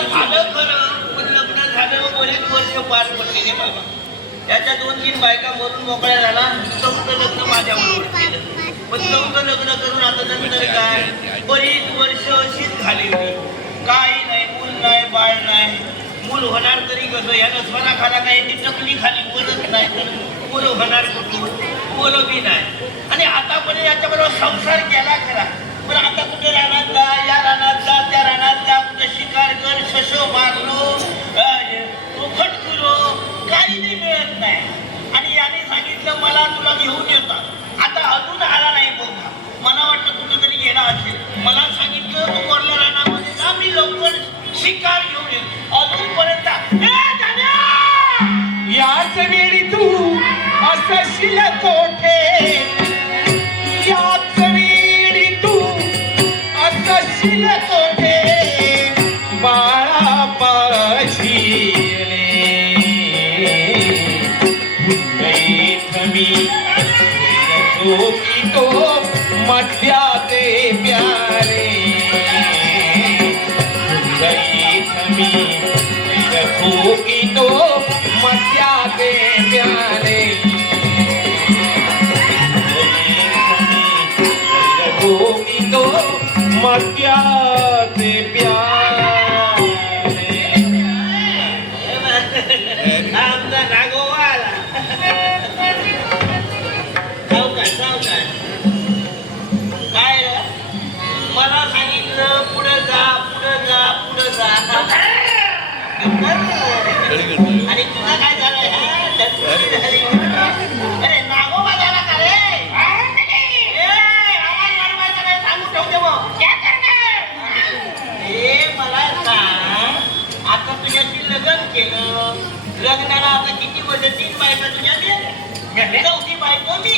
झालं खरं पण लग्न झालं बरेच वर्ष पार पडले बाबा. त्याच्या दोन तीन बायका मरून मोकळ्या झाला चौथं लग्न माझ्याबरोबर केलं. पण चौथं लग्न करून आता नंतर काय? बरीच वर्ष अशीच झाली होती. काही नाही मूल नाही बाळ नाही. मूल होणार तरी कसं? या नसवाना खाला काय ती चकली खाली बोलत नाही. तर होणार कुठून? मुलं बी नाही. आणि आतापर्यंत याच्याबरोबर संसार केला तू याच वेळी तू असशील कोठे। बाळा पाशी मी तो मध्याचे प्यारे सावकाश काय मला सांगितलं पुढे जा पुढे जा पुढे जा आणि तुला काय झालं अरे नागोबा झाला का रे ठेवते मग. मला सांग आता तुझ्याशी लग्न केलं लग्नाला आता किती वर्ष तीन बायका तुझ्या चौथी बायको मी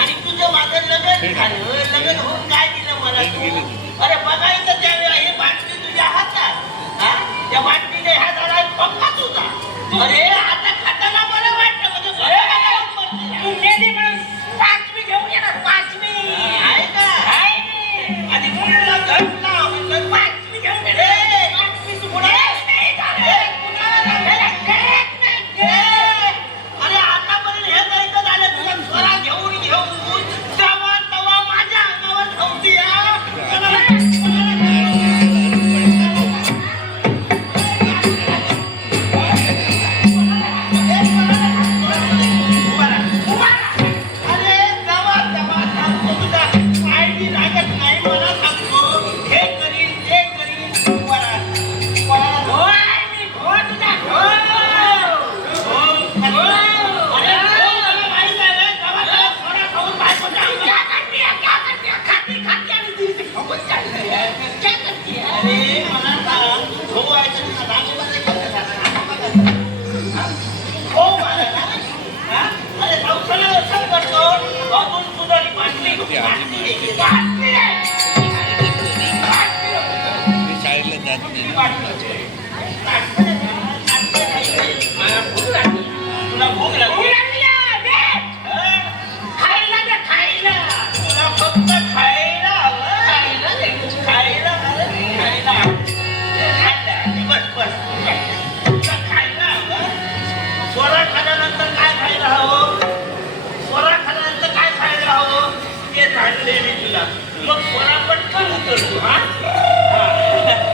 आणि तुझं माझं लग्न झालं. लग्न होऊन काय दिलं मला तू? अरे बघायचं त्यावेळेला हे बाटली तुझ्या हातात. हा? त्या बाटलीने हा झाला पक्का तुझा. अरे हो आहे तर तुझा अरे संसाराला करतो. देवी तुला मग परापटकन उतरू हा.